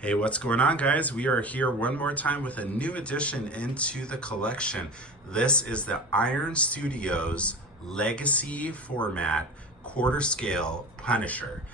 Hey, what's going on, guys? We are here one more time with a new addition into the collection. This is the Iron Studios Legacy Format Quarter Scale Punisher.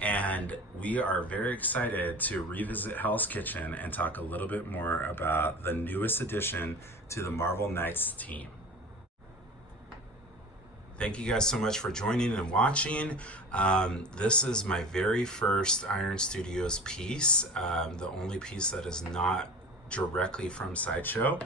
And we are very excited to revisit Hell's Kitchen and talk a little bit more about the newest addition to the Marvel Knights team. Thank you guys so much for joining and watching. This is my very first Iron Studios piece, the only piece that is not directly from Sideshow.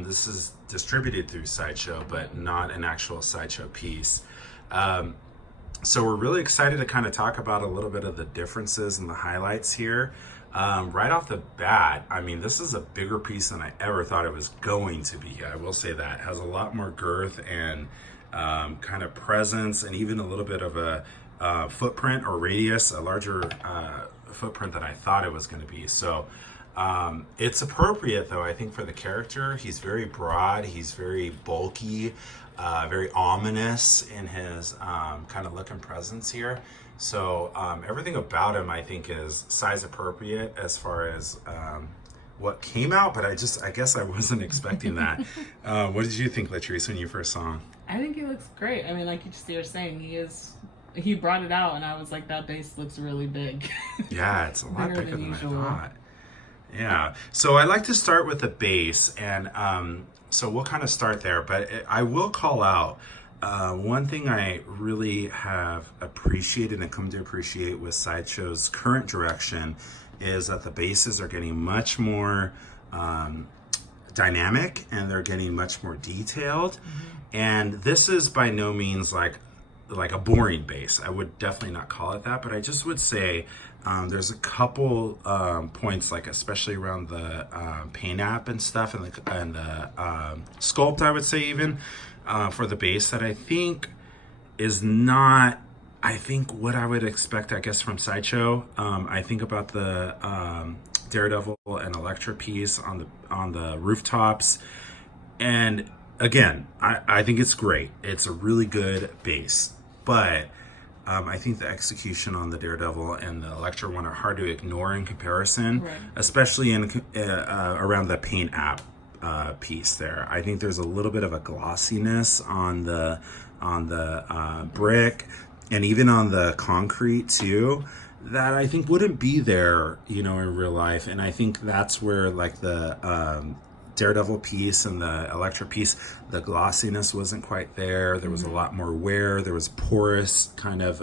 This is distributed through Sideshow, but not an actual Sideshow piece. So we're really excited to kind of talk about a little bit of the differences and the highlights here. Right off the bat, I mean, this is a bigger piece than I ever thought it was going to be. I will say that. It has a lot more girth and kind of presence, and even a little bit of a footprint or radius, a larger footprint than I thought it was going to be. So it's appropriate, though, I think, for the character. He's very broad, he's very bulky, very ominous in his kind of look and presence here. So everything about him, I think, is size appropriate as far as what came out, but I guess I wasn't expecting that. What did you think, Latrice, when you first saw him? I think he looks great. I mean, like you just were saying, he brought it out, and I was like, that base looks really big. Yeah, it's a lot bigger than usual. I thought. Yeah, so I like to start with the base, and so we'll kind of start there, but I will call out one thing I really have appreciated and come to appreciate with Sideshow's current direction is that the bases are getting much more dynamic, and they're getting much more detailed. And this is by no means like a boring base. I would definitely not call it that, but I just would say there's a couple points, like especially around the paint app and stuff, and the sculpt, I would say, even for the base, that I think is not, I think, what I would expect, I guess, from Sideshow. I think about the Daredevil and Elektra piece on the rooftops, and again, I think it's great. It's a really good base, but I think the execution on the Daredevil and the Elektra one are hard to ignore in comparison, Right. especially in around the paint app piece there. I think there's a little bit of a glossiness on the brick, and even on the concrete too, that I think wouldn't be there, in real life. And I think that's where, like, the Daredevil piece and the Elektra piece, the glossiness wasn't quite there. There was a lot more wear. There was porous kind of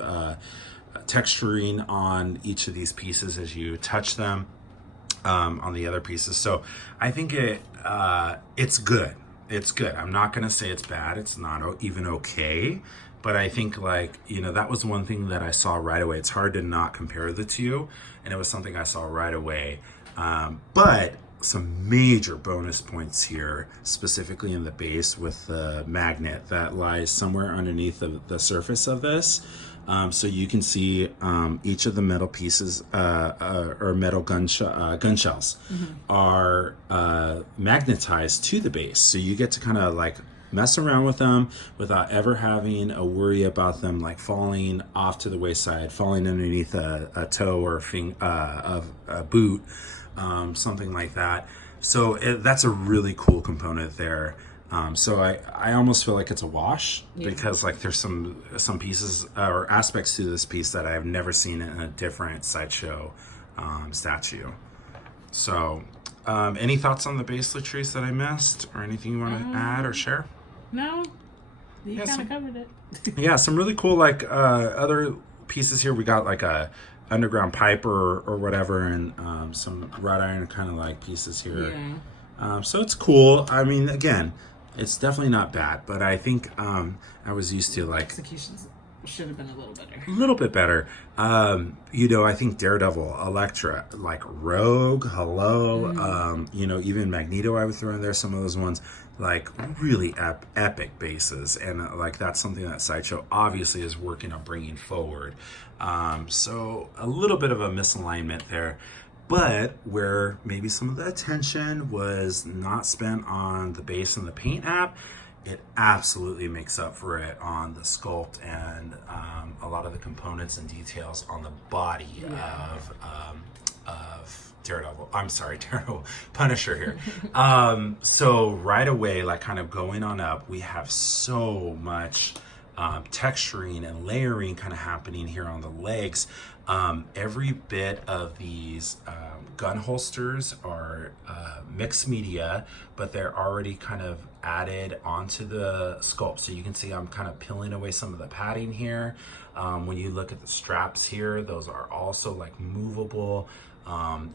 texturing on each of these pieces as you touch them on the other pieces. So I think it's good. It's good. I'm not going to say it's bad. It's not even okay. But I think, that was one thing that I saw right away. It's hard to not compare the two. And it was something I saw right away. But some major bonus points here, specifically in the base with the magnet that lies somewhere underneath the surface of this. So you can see each of the metal pieces or metal gun shells are magnetized to the base. So you get to kind of mess around with them without ever having a worry about them falling off to the wayside, falling underneath a toe or of a boot, something like that. So that's a really cool component there. So I almost feel like it's a wash, because there's some pieces or aspects to this piece that I've never seen in a different Sideshow statue. So any thoughts on the base, Latrice, that I missed, or anything you want to add or share? No, you kind of covered it. Yeah, some really cool other pieces here. We got a underground pipe or whatever, and some wrought iron kind of pieces here. Yeah. So it's cool. I mean, again, it's definitely not bad, but I think I was used to Executions should have been a little better. a little bit better. I think Daredevil, Elektra, Rogue, Hello, even Magneto I would throw in there, some of those ones, really epic bases. And that's something that Sideshow obviously is working on bringing forward. So a little bit of a misalignment there. But where maybe some of the attention was not spent on the base and the paint app, it absolutely makes up for it on the sculpt and a lot of the components and details on the body of Daredevil. I'm sorry, Daredevil. Punisher here. So right away, like kind of going on up, we have so much texturing and layering kind of happening here on the legs. Every bit of these gun holsters are mixed media, but they're already kind of added onto the sculpt. So you can see I'm kind of peeling away some of the padding here. When you look at the straps here, those are also like movable.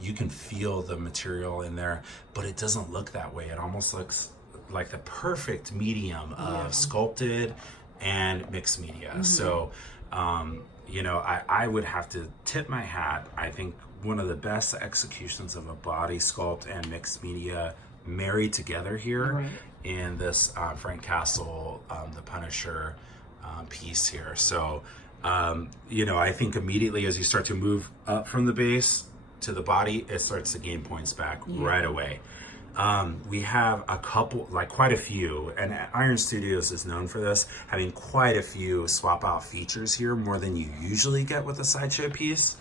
You can feel the material in there, but it doesn't look that way. It almost looks like the perfect medium of sculpted and mixed media. So, you know, I would have to tip my hat. I think one of the best executions of a body sculpt and mixed media married together here in this Frank Castle, the Punisher piece here. So, you know, I think immediately as you start to move up from the base to the body, it starts to gain points back right away. We have a couple, like quite a few, and Iron Studios is known for this, having quite a few swap out features here, more than you usually get with a Sideshow piece.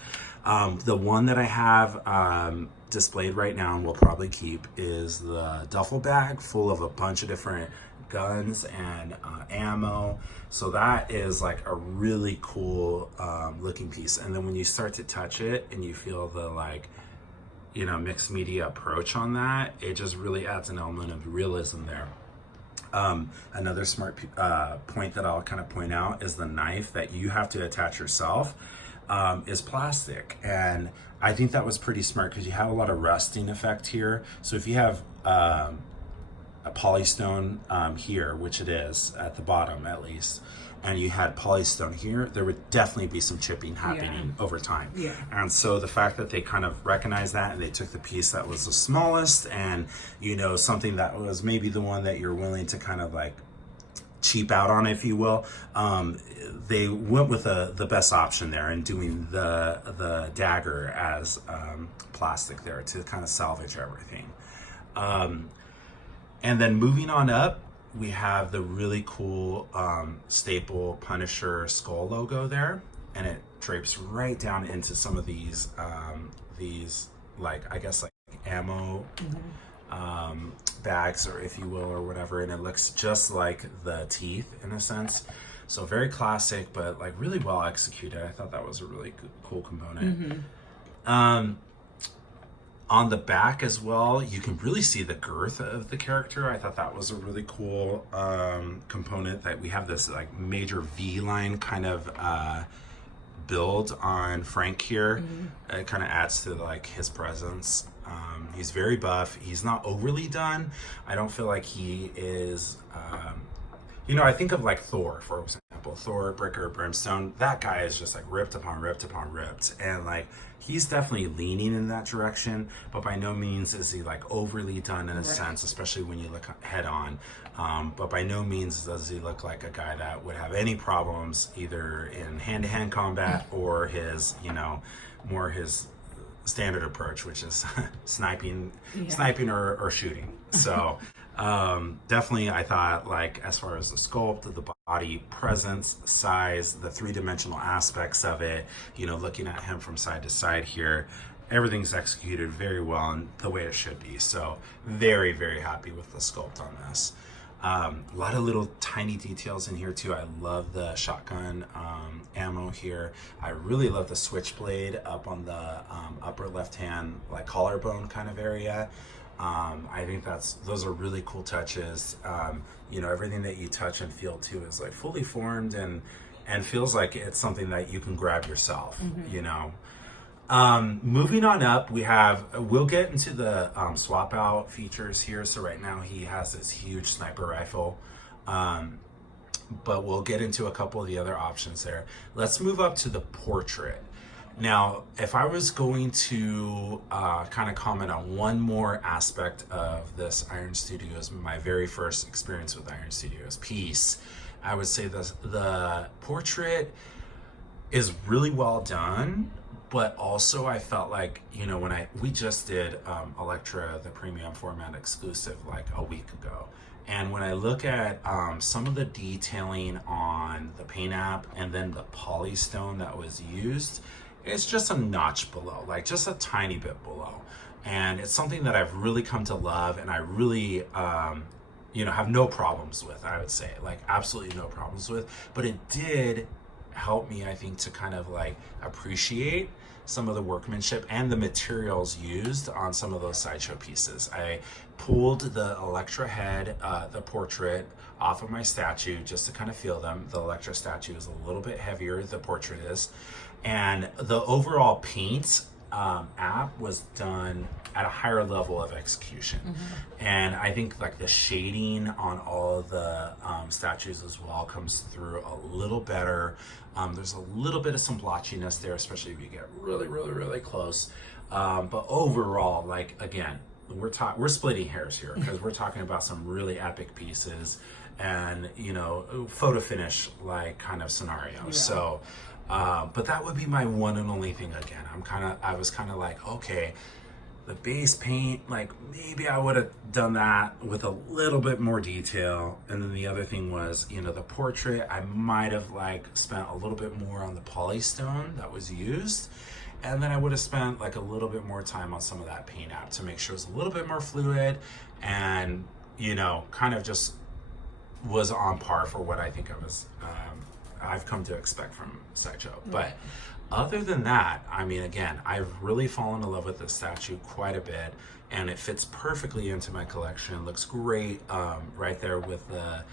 The one that I have displayed right now and will probably keep is the duffel bag full of a bunch of different guns and ammo. So that is like a really cool looking piece. And then when you start to touch it and you feel the like, you know, mixed media approach on that, it just really adds an element of realism there. Another smart point that I'll kind of point out is the knife that you have to attach yourself is plastic. And I think that was pretty smart because you have a lot of rusting effect here. So if you have a polystone here, which it is at the bottom at least, and you had polystone here, there would definitely be some chipping happening over time. And so the fact that they kind of recognized that and they took the piece that was the smallest and, you know, something that was maybe the one that you're willing to kind of like cheap out on, if you will, they went with the best option there and doing the dagger as plastic there to kind of salvage everything. And then moving on up, we have the really cool staple Punisher skull logo there, and it drapes right down into some of these like, I guess like ammo bags, or if you will, or whatever, and it looks just like the teeth in a sense. So very classic, but like really well executed. I thought that was a really cool component. On the back as well, you can really see the girth of the character. I thought that was a really cool component, that we have this like major V-line kind of build on Frank here. It kind of adds to like his presence. He's very buff. He's not overly done. I don't feel like he is, you know, I think of like Thor, for example. Thor, Breaker of Brimstone, that guy is just like ripped upon ripped upon ripped. And like, he's definitely leaning in that direction, but by no means is he like overly done in a sense, especially when you look head on. But by no means does he look like a guy that would have any problems either in hand-to-hand combat or his, you know, more his standard approach, which is sniping or shooting. So definitely I thought, like, as far as the sculpt, the body presence, size, the three-dimensional aspects of it, you know, looking at him from side to side here, everything's executed very well and the way it should be. So very, very happy with the sculpt on this. A lot of little tiny details in here too. I love the shotgun ammo here. I really love the switchblade up on the upper left hand, like collarbone kind of area. I think those are really cool touches. You know, everything that you touch and feel too is like fully formed and feels like it's something that you can grab yourself, you know. Moving on up, we'll get into the swap out features here. So right now he has this huge sniper rifle, but we'll get into a couple of the other options there. Let's move up to the portrait. Now, if I was going to kind of comment on one more aspect of this Iron Studios, my very first experience with Iron Studios piece, I would say the portrait is really well done. But also I felt like, you know, we just did Elektra, the premium format exclusive, like a week ago. And when I look at some of the detailing on the paint app and then the polystone that was used, it's just a notch below, like just a tiny bit below. and it's something that I've really come to love, and I really have no problems with. I would say, like, absolutely no problems with. But it did help me, I think, to kind of like appreciate some of the workmanship and the materials used on some of those Sideshow pieces. I pulled the Elektra head, the portrait, off of my statue just to kind of feel them. The Elektra statue is a little bit heavier, the portrait is. And the overall paint app was done at a higher level of execution. And I think like the shading on all of the statues as well comes through a little better. There's a little bit of some blotchiness there, especially if you get really, really, really close. But overall, like, again, we're splitting hairs here because we're talking about some really epic pieces and, photo finish like kind of scenarios. Yeah. So, but that would be my one and only thing. Again, I was kind of like, okay, the base paint, like maybe I would have done that with a little bit more detail. And then the other thing was, the portrait, I might have like spent a little bit more on the polystone that was used. And then I would have spent like a little bit more time on some of that paint app to make sure it was a little bit more fluid and, kind of just was on par for what I think I've come to expect from Sideshow. But other than that, I mean, again, I've really fallen in love with this statue quite a bit, and it fits perfectly into my collection. Looks great right there with the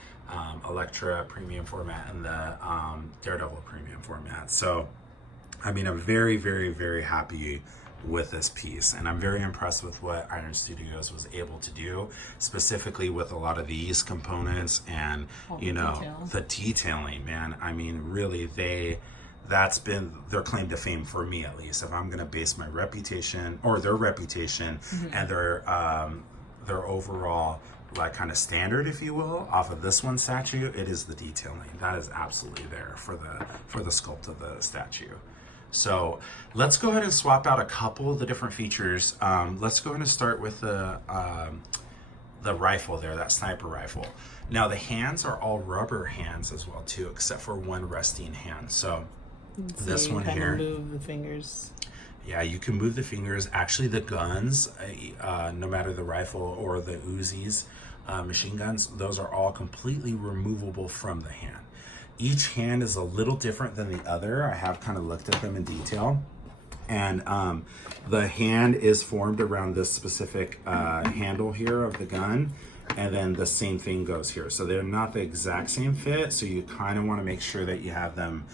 Elektra premium format and the Daredevil premium format. So, I mean, I'm very, very, very happy with this piece, and I'm very impressed with what Iron Studios was able to do, specifically with a lot of these components and the detailing, man. I mean, really, that's been their claim to fame, for me at least. If I'm going to base my reputation or their reputation and their overall like kind of standard, if you will, off of this one statue, it is the detailing. That is absolutely there for the sculpt of the statue. So let's go ahead and swap out a couple of the different features. Let's go ahead and start with the rifle there, that sniper rifle. Now the hands are all rubber hands as well too, except for one resting hand. So this one here, move the fingers. Yeah, you can move the fingers. Actually, the guns, no matter the rifle or the Uzis, machine guns, those are all completely removable from the hand. Each hand is a little different than the other. I have kind of looked at them in detail. And the hand is formed around this specific handle here of the gun. And then the same thing goes here. So they're not the exact same fit. So you kind of want to make sure that you have them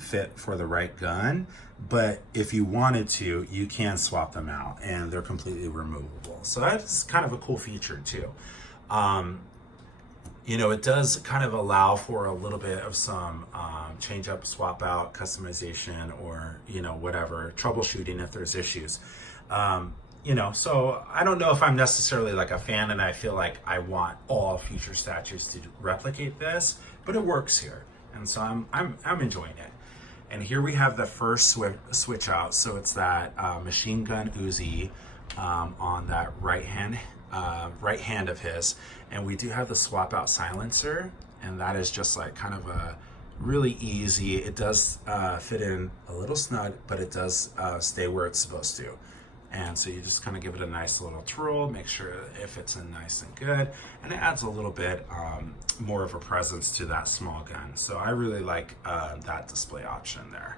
fit for the right gun. But if you wanted to, you can swap them out and they're completely removable. So that's kind of a cool feature too. It does kind of allow for a little bit of some change up, swap out, customization, or, whatever, troubleshooting if there's issues. So I don't know if I'm necessarily like a fan and I feel like I want all future statues to replicate this, but it works here. And so I'm enjoying it. And here we have the first switch out. So it's that machine gun Uzi on that right hand of his, and we do have the swap out silencer, and that is just like kind of a really easy. It does fit in a little snug, but it does stay where it's supposed to. And so you just kind of give it a nice little twirl, make sure it fits in nice and good, and it adds a little bit more of a presence to that small gun. So I really like that display option there.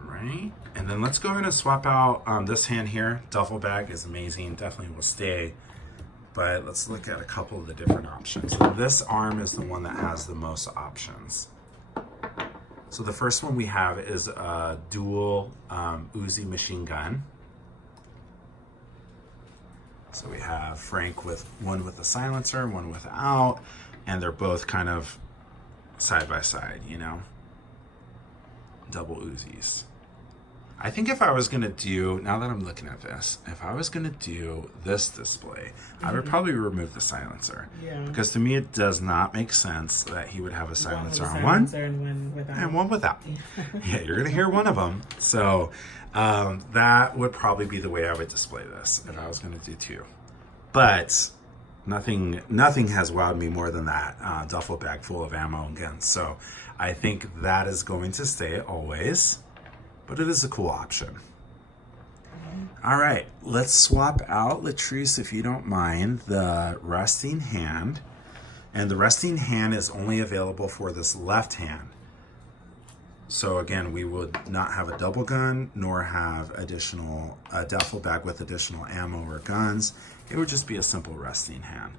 Right, and then let's go ahead and swap out this hand here. Duffel bag is amazing, definitely will stay. But let's look at a couple of the different options. This arm is the one that has the most options. So the first one we have is a dual Uzi machine gun. So we have Frank with one with a silencer and one without, and they're both kind of side by side, double Uzis. I think if I was gonna do, now that I'm looking at this, if I was gonna do this display, I would probably remove the silencer. Yeah. Because to me, it does not make sense that he would have a silencer on one and one without. Yeah, you're gonna hear one of them. So that would probably be the way I would display this if I was gonna do two. But nothing has wowed me more than that duffel bag full of ammo and guns. So I think that is going to stay always. But it is a cool option. All right, let's swap out, Latrice, if you don't mind, the resting hand. And the resting hand is only available for this left hand. So again, we would not have a double gun, nor have a duffel bag with additional ammo or guns. It would just be a simple resting hand.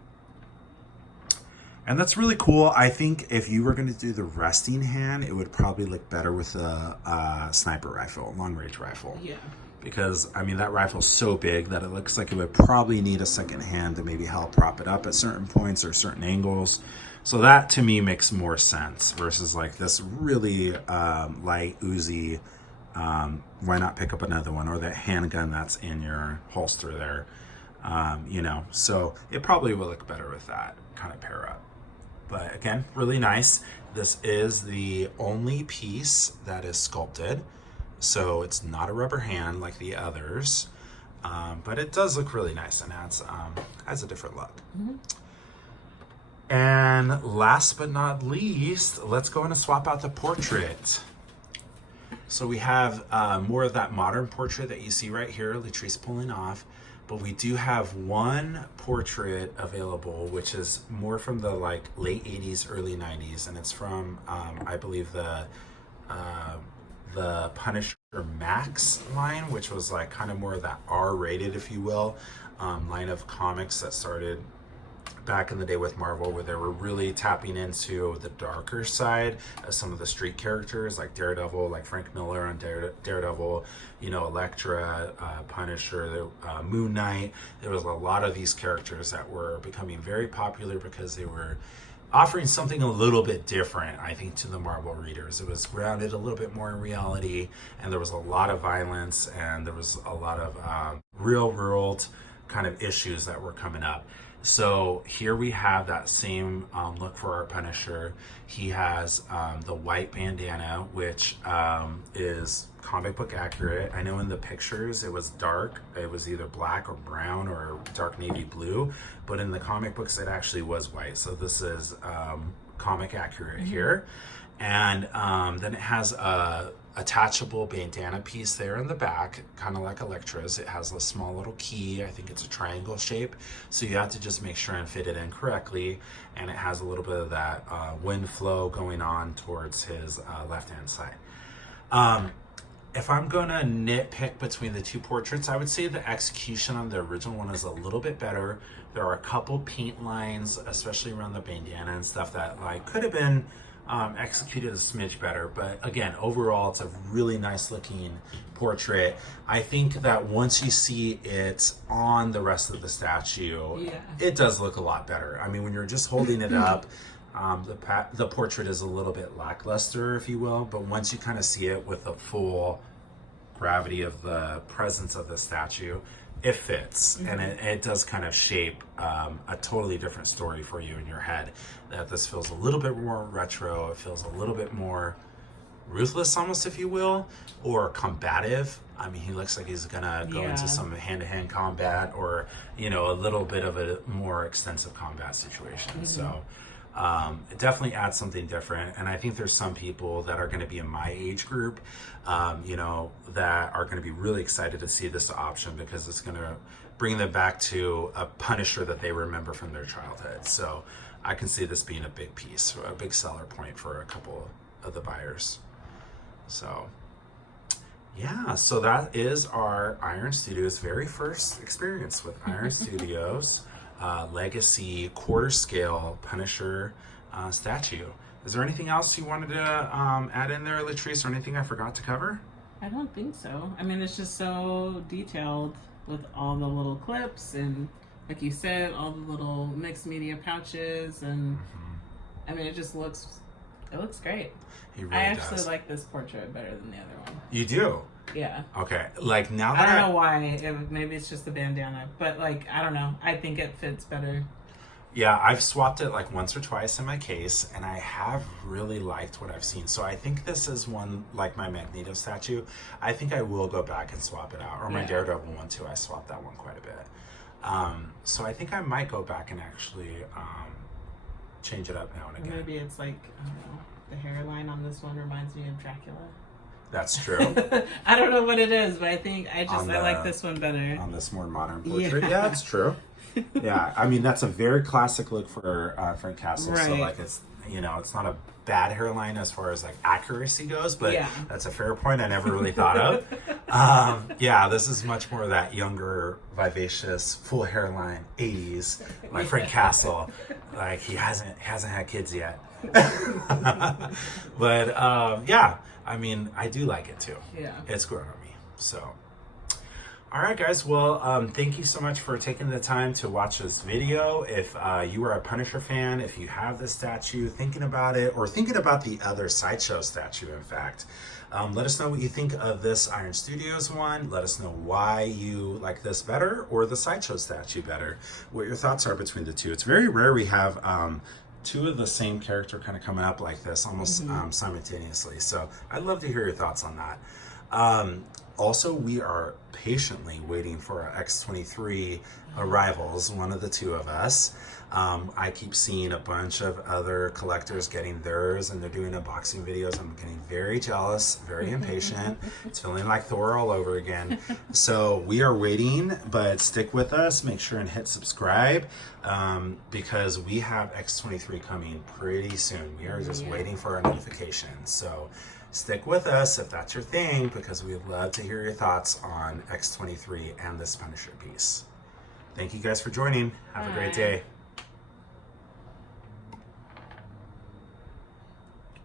And that's really cool. I think if you were going to do the resting hand, it would probably look better with a sniper rifle, long range rifle. Yeah. Because, I mean, that rifle's so big that it looks like it would probably need a second hand to maybe help prop it up at certain points or certain angles. So that, to me, makes more sense versus like this really light Uzi. Why not pick up another one, or that handgun that's in your holster there? You know, so it probably will look better with that kind of pair up. But again, really nice. This is the only piece that is sculpted. So it's not a rubber hand like the others, but it does look really nice and adds a different look. Mm-hmm. And last but not least, let's go in and swap out the portrait. So we have more of that modern portrait that you see right here, Latrice pulling off, but we do have one portrait available, which is more from the like late 80s, early 90s, and it's from, I believe, the Punisher Max line, which was like kind of more of that R-rated, if you will, line of comics that started back in the day with Marvel, where they were really tapping into the darker side of some of the street characters like Daredevil, like Frank Miller on Daredevil, you know, Elektra, Punisher, Moon Knight. There was a lot of these characters that were becoming very popular because they were offering something a little bit different, I think, to the Marvel readers. It was grounded a little bit more in reality, and there was a lot of violence, and there was a lot of real world kind of issues that were coming up. So here we have that same look for our Punisher. He has the white bandana, which is comic book accurate. I know in the pictures it was dark. It was either black or brown or dark navy blue, but in the comic books it actually was white. So this is comic accurate here. And then it has a attachable bandana piece there in the back, kind of like Elektra's. It has a small little key. I think it's a triangle shape, so you have to just make sure and fit it in correctly. And it has a little bit of that wind flow going on towards his left hand side. If I'm gonna nitpick between the two portraits, I would say the execution on the original one is a little bit better. There are a couple paint lines, especially around the bandana and stuff, that like could have been executed a smidge better, but again, overall it's a really nice looking portrait. I think that once you see it on the rest of the statue, it does look a lot better. I mean, when you're just holding it up, the portrait is a little bit lackluster, if you will, but once you kind of see it with the full gravity of the presence of the statue, it fits. And it does kind of shape a totally different story for you in your head. That this feels a little bit more retro, it feels a little bit more ruthless almost, if you will, or combative. I mean, he looks like he's gonna go into some hand-to-hand combat, or, you know, a little bit of a more extensive combat situation. So it definitely adds something different. And I think there's some people that are going to be in my age group, you know, that are going to be really excited to see this option, because it's going to bring them back to a Punisher that they remember from their childhood. So I can see this being a big piece, a big seller point for a couple of the buyers. So yeah, so that is our Iron Studios very first experience with Iron Studios legacy quarter scale Punisher statue. Is there anything else you wanted to add in there, Latrice, or anything I forgot to cover? I don't think so. I mean, it's just so detailed with all the little clips and, like you said, all the little mixed media pouches, and I mean, it just looks great. Really I actually like this portrait better than the other one. You do? Yeah. Okay. Like, now that I don't know why. Maybe it's just the bandana, but like, I don't know. I think it fits better. Yeah, I've swapped it like once or twice in my case, and I have really liked what I've seen. So I think this is one, like my Magneto statue, I think I will go back and swap it out. Or my Daredevil one too. I swapped that one quite a bit. So I think I might go back and actually change it up now and again. Maybe it's like, I don't know, the hairline on this one reminds me of Dracula. That's true. I don't know what it is, but I think I like this one better. On this more modern portrait. Yeah, that's true. Yeah, I mean, that's a very classic look for Frank Castle. Right. So, like, it's, you know, it's not a bad hairline as far as, like, accuracy goes, but that's a fair point I never really thought of. Yeah, this is much more that younger, vivacious, full hairline, 80s, like Frank Castle. Like, he hasn't had kids yet. But, yeah, I mean, I do like it, too. Yeah. It's grown on me, so... All right, guys. Well, thank you so much for taking the time to watch this video. If you are a Punisher fan, if you have this statue, thinking about it, or thinking about the other Sideshow statue, in fact, let us know what you think of this Iron Studios one. Let us know why you like this better or the Sideshow statue better, what your thoughts are between the two. It's very rare we have two of the same character kind of coming up like this almost simultaneously. So I'd love to hear your thoughts on that. Also, we are patiently waiting for our X-23 arrivals, one of the two of us. I keep seeing a bunch of other collectors getting theirs, and they're doing unboxing videos. I'm getting very jealous, very impatient. It's feeling like Thor all over again. So we are waiting, but stick with us. Make sure and hit subscribe because we have X-23 coming pretty soon. We are just waiting for our notifications. So stick with us if that's your thing, because we'd love to hear your thoughts on X-23 and this Punisher piece. Thank you guys for joining. Have a great day.